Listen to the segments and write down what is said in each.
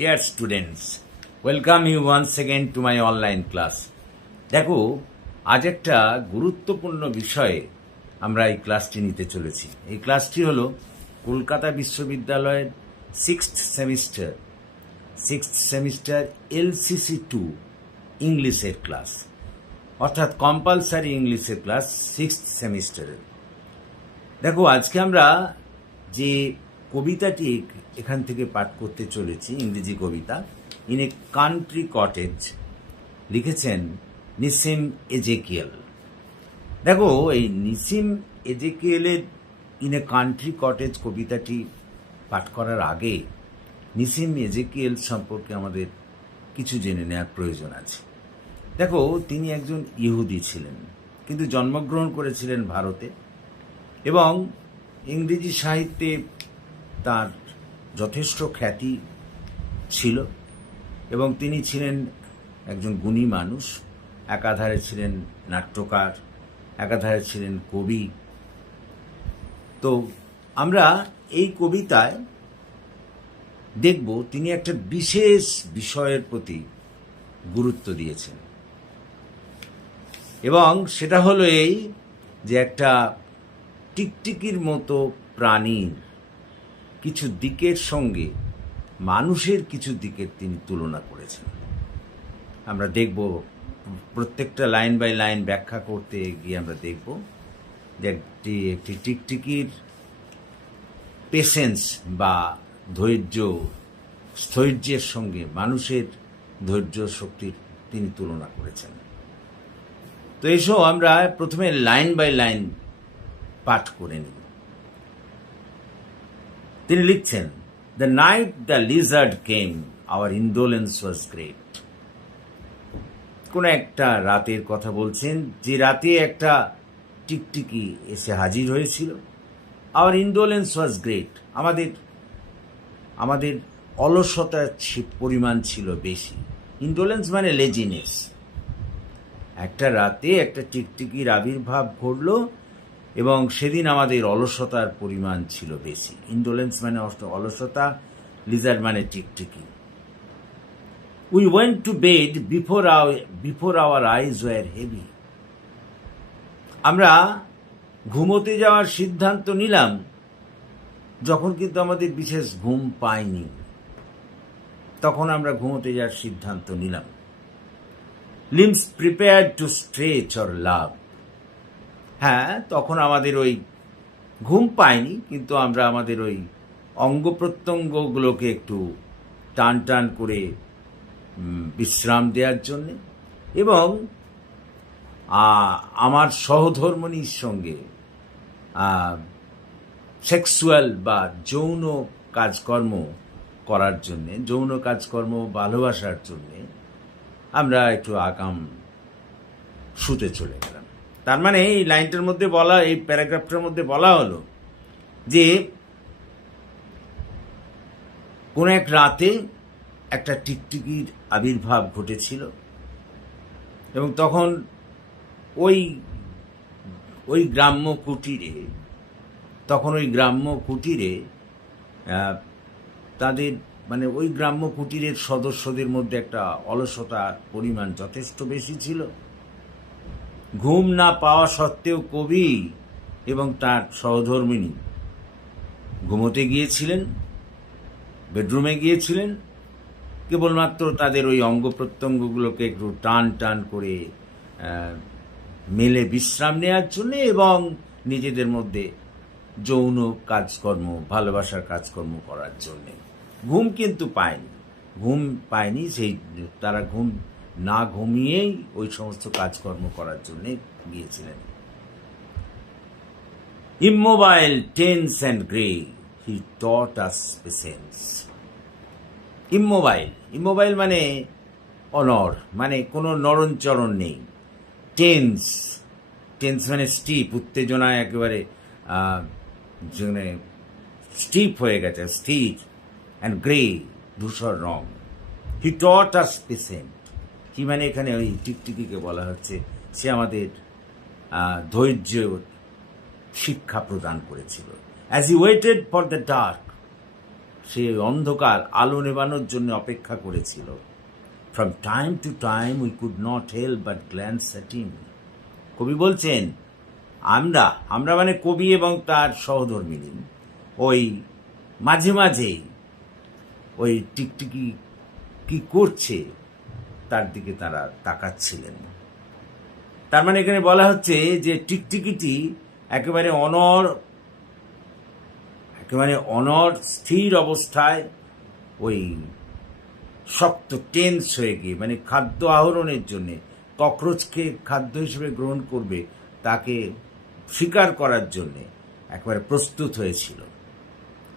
Dear students welcome you once again to my online class দেখো, আজ একটা গুরুত্বপূর্ণ বিষয়ে আমরা এই ক্লাসটি নিতে চলেছি। এই ক্লাসটি হলো কলকাতা বিশ্ববিদ্যালয়ের sixth semester sixth semester LCC two ইংলিশের ক্লাস অর্থাৎ কম্পালসারি ইংলিশের ক্লাস সিক্সথ সেমিস্টারের দেখো, আজকে আমরা যে কবিতাটি এখান থেকে পাঠ করতে চলেছি, ইংরেজি কবিতা। ইন এ কান্ট্রি কটেজ লিখেছেন নিসিম এজেকিয়েল। দেখো, এই নিসিম এজেকিয়েলের ইন এ কান্ট্রি কটেজ কবিতাটি পাঠ করার আগে নিসিম এজেকিয়েল সম্পর্কে আমাদের কিছু জেনে নেওয়ার প্রয়োজন আছে। দেখো, তিনি একজন ইহুদি ছিলেন, কিন্তু জন্মগ্রহণ করেছিলেন ভারতে এবং ইংরেজি সাহিত্যে তার যথেষ্ট খ্যাতি ছিল এবং তিনি ছিলেন একজন গুণী মানুষ, একাধারে ছিলেন নাট্যকার, একাধারে ছিলেন কবি। তো আমরা এই কবিতায় দেখব তিনি একটা বিশেষ বিষয়ের প্রতি গুরুত্ব দিয়েছেন। এবং সেটা হলো এই যে একটা টিকটিকির মতো প্রাণীর কিছু দিকের সঙ্গে মানুষের কিছু দিকের তিনি তুলনা করেছেন। আমরা দেখব, প্রত্যেকটা লাইন বাই লাইন ব্যাখ্যা করতে গিয়ে আমরা দেখব যে একটি একটি টিকটিকির পেশেন্স বা ধৈর্য স্থৈর্যের সঙ্গে মানুষের ধৈর্য শক্তির তিনি তুলনা করেছেন। তো এসো আমরা প্রথমে লাইন বাই লাইন পাঠ করে নিই। তিনি লিখছেন the night the lizard came our indolence was great কোনো একটা রাতের কথা বলছেন, যে রাতে একটা টিকটিকি এসে হাজির হয়েছিল। আওয়ার ইন্ডোলেন্স ওয়াজ গ্রেট আমাদের আমাদের অলসতার পরিমাণ ছিল বেশি। ইন্ডোলেন্স মানে লেজিনেস একটা রাতে একটা টিকটিকির আবির্ভাব ঘটলো এবং সেদিন আমাদের অলসতার পরিমাণ ছিল বেশি। ইন্ডোলেন্স মানে অলসতা লিজার মানে টিকটিকি। We went to bed before before our eyes were heavy আমরা ঘুমোতে যাওয়ার সিদ্ধান্ত নিলাম, যখন কিন্তু আমাদের বিশেষ ঘুম পাইনি। তখন আমরা ঘুমোতে যাওয়ার সিদ্ধান্ত নিলাম। Limbs prepare to stretch or love হ্যাঁ তখন আমাদের ওই ঘুম পাইনি কিন্তু আমরা আমাদের ওই অঙ্গ প্রত্যঙ্গগুলোকে একটু টান টান করে বিশ্রাম দেওয়ার জন্যে এবং আমার সহধর্মণীর সঙ্গে সেক্সুয়াল বা যৌন কাজকর্ম করার জন্যে, যৌন কাজকর্ম ভালোবাসার জন্যে আমরা একটু আগাম শুতে চলে গেলাম। তার মানে এই লাইনটার মধ্যে বলা, এই প্যারাগ্রাফটার মধ্যে বলা হলো যে কোন এক রাতে একটা টিকটিকির আবির্ভাব ঘটেছিল এবং তখন ওই ওই গ্রাম্য কুটিরে, তখন ওই গ্রাম্য কুটিরে তাদের মানে ওই গ্রাম্য কুটিরের সদস্যদের মধ্যে একটা অলসতার পরিমাণ যথেষ্ট বেশি ছিল। ঘুম না পাওয়া সত্ত্বেও কবি এবং তার সহধর্মিনী ঘুমোতে গিয়েছিলেন, বেডরুমে গিয়েছিলেন, কেবলমাত্র তাদের ওই অঙ্গ প্রত্যঙ্গগুলোকে একটু টান টান করে মেলে বিশ্রাম নেওয়ার জন্য এবং নিজেদের মধ্যে যৌন কাজকর্ম, ভালোবাসার কাজকর্ম করার জন্য। ঘুম কিন্তু পায়নি। ঘুম পায়নি, সেই, তারা ঘুম না ঘুমিয়েই ওই সমস্ত কাজকর্ম করার জন্য গিয়েছিলেন। Immobile tense and grey he taught us patience immobile immobile মানে অনর মানে কোনো নরণচরণ নেই। টেন্স টেন্স মানে স্টিপ উত্তেজনায় একেবারে স্টিপ হয়ে গেছে স্থির অ্যান্ড গ্রে ধূসর রং। হি টট আস পেসেন্ট কি মানে এখানে ওই টিকটিকিকে বলা হচ্ছে, সে আমাদের ধৈর্য শিক্ষা প্রদান করেছিল। As he waited for the dark সে অন্ধকার আলো নেবানোর জন্য অপেক্ষা করেছিল। From time to time we could not help but glance at কবি বলছেন, আমরা আমরা মানে কবি এবং তার সহধর্মিনী। ওই মাঝে মাঝেই ওই টিকটিকি কি করছে তার দিকে তারা তাকাচ্ছিলেন। তার মানে এখানে বলা হচ্ছে যে টিকটিকিটি একেবারে অনর একেবারে অনর স্থির অবস্থায় ওই শক্ত টেন্স হয়ে গিয়ে মানে খাদ্য আহরণের জন্যে, ককরোচকে খাদ্য হিসেবে গ্রহণ করবে, তাকে স্বীকার করার জন্যে একেবারে প্রস্তুত হয়েছিল।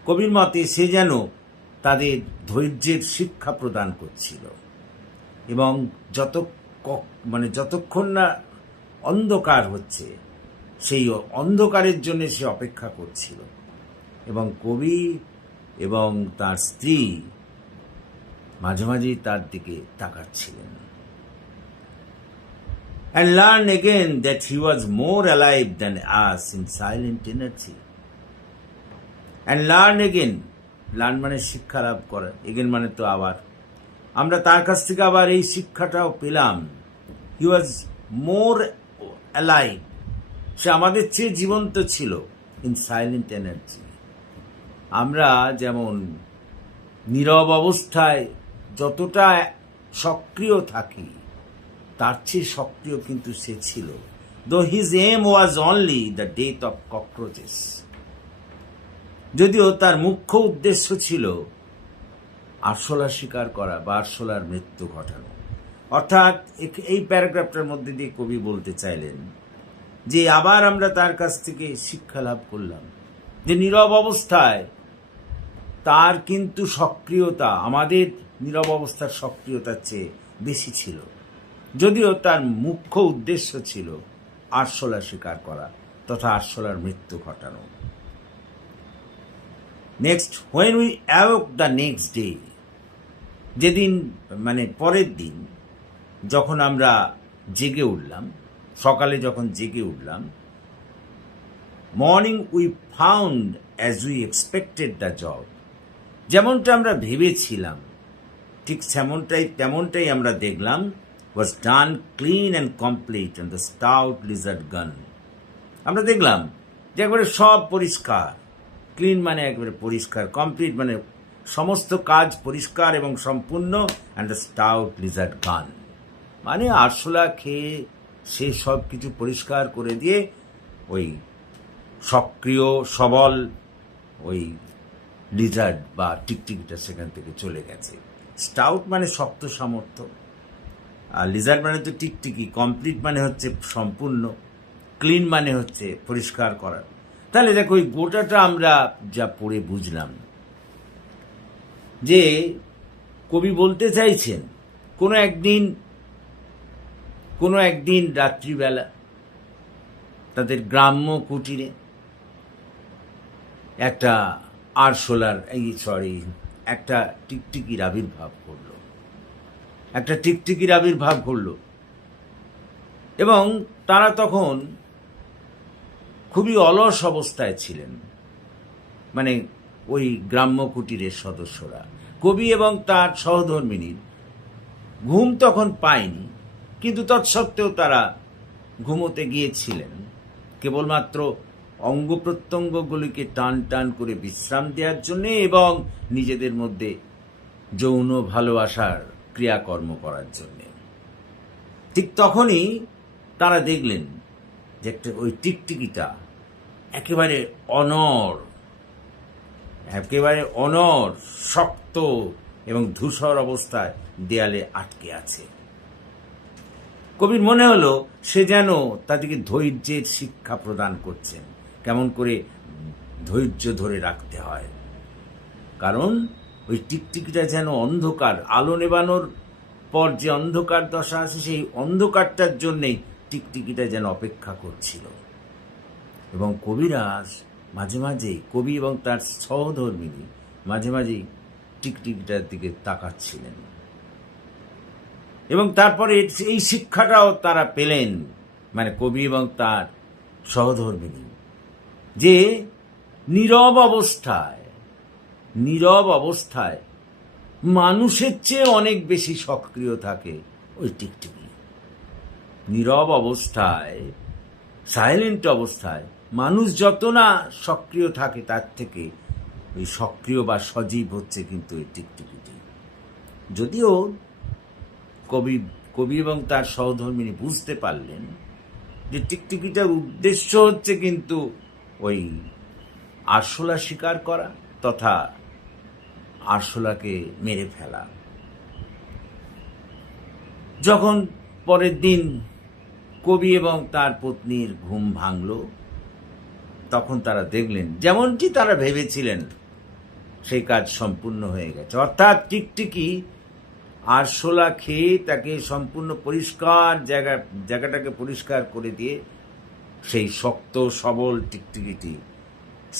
কবির মতে সে যেন তাদের ধৈর্যের শিক্ষা প্রদান করছিল। এবং যত মানে যতক্ষণ না অন্ধকার হচ্ছে সেই অন্ধকারের জন্য সে অপেক্ষা করছিল এবং কবি এবং তার স্ত্রী মাঝে মাঝেই তার দিকে তাকাচ্ছিলেন and learn again that he was more alive than us in silent energy. And learn again, learn মানে শিক্ষা লাভ করা এগেন মানে তো আবার আমরা তার কাছ থেকে আবার এই শিক্ষাটাও পেলাম। হি ওয়াজ মোর অ্যালাইভ সে আমাদের চেয়ে জীবন্ত ছিল ইন সাইলেন্ট এনার্জি আমরা যেমন নীরব অবস্থায় যতটা সক্রিয় থাকি, তার চেয়ে সক্রিয় কিন্তু সে ছিল। Though his aim was only the death of cockroaches যদিও তার মুখ্য উদ্দেশ্য ছিল আরশোলা স্বীকার করা বা আরশোলার মৃত্যু ঘটানো। অর্থাৎ এই প্যারাগ্রাফটার মধ্যে দিয়ে কবি বলতে চাইলেন যে আবার আমরা তার কাছ থেকে শিক্ষা লাভ করলাম যে নীরব অবস্থায় তার কিন্তু সক্রিয়তা, আমাদের নীরব অবস্থার সক্রিয়তার চেয়ে বেশি ছিল। যদিও তার মুখ্য উদ্দেশ্য ছিল আরশোলা স্বীকার করা তথা আরশোলার মৃত্যু ঘটানো। Next when we awoke the next day যেদিন মানে পরের দিন, যখন আমরা জেগে উঠলাম, সকালে যখন জেগে উঠলাম morning we found as we expected the job যেমনটা আমরা ভেবেছিলাম, ঠিক সেমনটাই, তেমনটাই আমরা দেখলাম was done clean and complete and the stout lizard gone আমরা দেখলাম যে একবারে সব পরিষ্কার। ক্লিন মানে একবারে পরিষ্কার কমপ্লিট মানে সমস্ত কাজ পরিষ্কার এবং সম্পূর্ণ অ্যান্ড দ্য স্টাউট লিজার্ড গান মানে আরশোলা খেয়ে সে সব কিছু পরিষ্কার করে দিয়ে ওই সক্রিয়, সবল ওই লিজার্ড বা টিকটিকিটা সেখান থেকে চলে গেছে। স্টাউট মানে শক্ত সামর্থ্য। আর লিজার্ড মানে তো টিকটিকি কমপ্লিট মানে হচ্ছে সম্পূর্ণ। ক্লিন মানে হচ্ছে পরিষ্কার করা। তাহলে দেখো, ওই গোটাটা আমরা যা পড়ে বুঝলাম, যে কবি বলতে চাইছেন, কোনো একদিন কোনো একদিন রাত্রিবেলা তাদের গ্রাম্য কুটিরে একটা আরশোলার, এই সরি একটা টিকটিকির আবির্ভাব করল একটা টিকটিকির আবির্ভাব করল এবং তারা তখন খুবই অলস অবস্থায় ছিলেন। মানে ওই গ্রাম্য কুটিরের সদস্যরা। কবি এবং তার সহধর্মিনীর ঘুম তখন পায়নি, কিন্তু তৎসত্ত্বেও তারা ঘুমোতে গিয়েছিলেন। কেবলমাত্র অঙ্গ প্রত্যঙ্গগুলিকে টান টান করে বিশ্রাম দেওয়ার জন্যে এবং নিজেদের মধ্যে যৌন ভালোবাসার ক্রিয়াকর্ম করার জন্যে। ঠিক তখনই তারা দেখলেন একটা ওই টিকটিকিটা একেবারে অনর একেবারে অনর শক্ত এবং ধূসর অবস্থায় দেয়ালে আটকে আছে। কবির মনে হলো সে যেন তাদেরকে ধৈর্যের শিক্ষা প্রদান করছেন, কেমন করে ধৈর্য ধরে রাখতে হয়। কারণ ওই টিকটিকিটা যেন অন্ধকার, আলো নেবানোর পর যে অন্ধকার দশা আছে সেই অন্ধকারটার জন্যেই টিকটিকিটা যেন অপেক্ষা করছিল। এবং কবিরাজ মাঝে মাঝেই, কবি এবং তার সহধর্মিনী মাঝে মাঝেই টিকটিকিটার দিকে তাকাচ্ছিলেন। এবং তারপরে এই শিক্ষাটাও তারা পেলেন মানে কবি এবং তার সহধর্মিনী, যে নীরব অবস্থায় নীরব অবস্থায় মানুষের চেয়ে অনেক বেশি সক্রিয় থাকে ওই টিকটিকি নীরব অবস্থায় সাইলেন্ট অবস্থায়, মানুষ যত না সক্রিয় থাকে তার থেকে, ওই সক্রিয় বা সজীব হচ্ছে কিন্তু এই টিকটিকিটি। যদিও কবি কবি এবং তার সহধর্মিনী বুঝতে পারলেন যে টিকটিকিটার উদ্দেশ্য হচ্ছে কিন্তু ওই আরশোলা শিকার করা তথা আরশোলাকে মেরে ফেলা। যখন পরের দিন কবি এবং তার পত্নীর ঘুম ভাঙল। তখন তারা দেখলেন, যেমনটি তারা ভেবেছিলেন, সেই কাজ সম্পূর্ণ হয়ে গেছে। অর্থাৎ টিকটিকি আরশোলা খেয়ে তাকে সম্পূর্ণ পরিষ্কার জায়গা, জায়গাটাকে পরিষ্কার করে দিয়ে সেই শক্ত, সবল টিকটিকিটি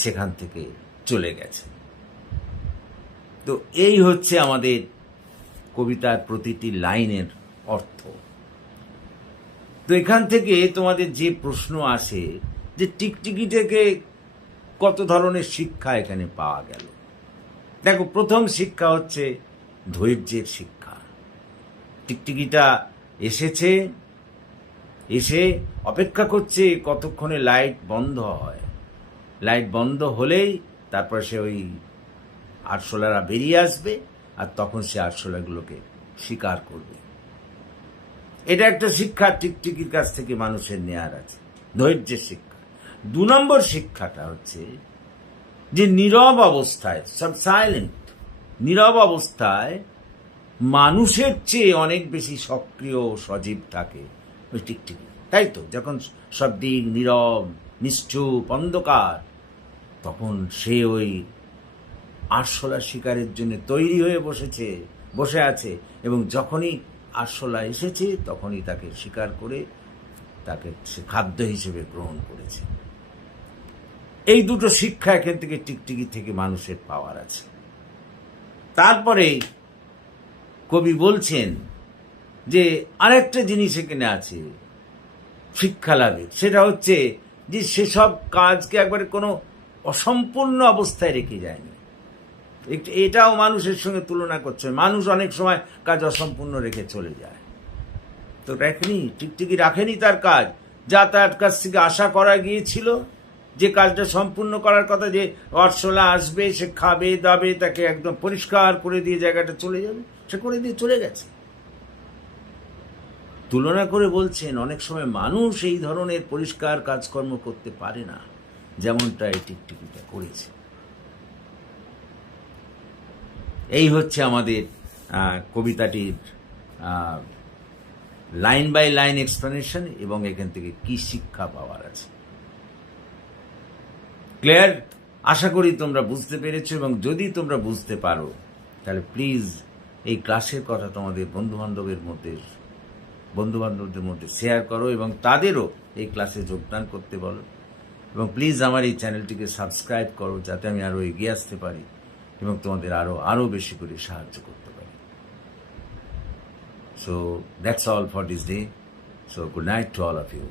সেখান থেকে চলে গেছে। তো এই হচ্ছে আমাদের কবিতার প্রতিটি লাইনের অর্থ। তো এখান থেকে তোমাদের যে প্রশ্ন আসে যে টিকটিকি থেকে কত ধরনের শিক্ষা এখানে পাওয়া গেল? দেখো, প্রথম শিক্ষা হচ্ছে ধৈর্যের শিক্ষা। টিকটিকিটা এসেছে, এসে অপেক্ষা করছে কতক্ষণে লাইট বন্ধ হয়। লাইট বন্ধ হলেই তারপর সে ওই আরশোলারা বেরিয়ে আসবে আর তখন সে আরশোলাগুলোকে স্বীকার করবে। এটা একটা শিক্ষা টিকটিকির কাছ থেকে মানুষের নেয়ার আছে। ধৈর্যের শিক্ষা। দু নম্বর শিক্ষাটা হচ্ছে যে নীরব অবস্থায়, সব সাইলেন্ট নীরব অবস্থায় মানুষের চেয়ে অনেক বেশি সক্রিয় সজীব থাকে ওই টিকটিকি। তাই তো? যখন সব দিক নীরব, নিশ্চুপ, অন্ধকার, তখন সে ওই আরশোলা শিকারের জন্য তৈরি হয়ে বসেছে, বসে আছে এবং যখনই আরশোলা এসেছে, তখনই তাকে শিকার করে তাকে সে খাদ্য হিসেবে গ্রহণ করেছে। এই দুটো শিক্ষা এখান থেকে টিকটিকি থেকে মানুষের পাওয়ার আছে। তারপরে কবি বলছেন যে আরেকটা জিনিস এখানে আছে, শিক্ষা লাভের সেটা হচ্ছে যে সেসব কাজকে একবারে কোনো অসম্পূর্ণ অবস্থায় রেখে যায়নি। এটাও মানুষের সঙ্গে তুলনা করছে মানুষ অনেক সময় কাজ অসম্পূর্ণ রেখে চলে যায়। তো রাখেনি টিকটিকি রাখেনি তার কাজ। যা তার কাছ থেকে আশা করা গিয়েছিল যে কাজটা সম্পূর্ণ করার কথা, যে অর্শলা আসবে, সে খাবে, দাবে, তাকে একদম পরিষ্কার করে দিয়ে জায়গাটা চলে যাবে, সে করে দিয়ে চলে গেছে। তুলনা করে বলছেন, অনেক সময় মানুষ এই ধরনের পরিষ্কার কাজকর্ম করতে পারে না, যেমনটা এই টিকটিকিটা করেছে। এই হচ্ছে আমাদের কবিতাটির লাইন বাই লাইন এক্সপ্লেনেশন এবং এখান থেকে কি শিক্ষা পাওয়ার আছে। ক্লিয়ার আশা করি তোমরা বুঝতে পেরেছ এবং যদি তোমরা বুঝতে পারো, তাহলে প্লিজ এই ক্লাসের কথা তোমাদের বন্ধু বান্ধবের মধ্যে বন্ধু বান্ধবদের মধ্যে শেয়ার করো এবং তাদেরও এই ক্লাসে যোগদান করতে বলো। এবং প্লিজ আমার এই চ্যানেলটিকে সাবস্ক্রাইব করো, যাতে আমি আরও এগিয়ে আসতে পারি। এবং তোমাদের আরও আরও বেশি করে সাহায্য করতে পারি। So that's all for this day so good night to all of you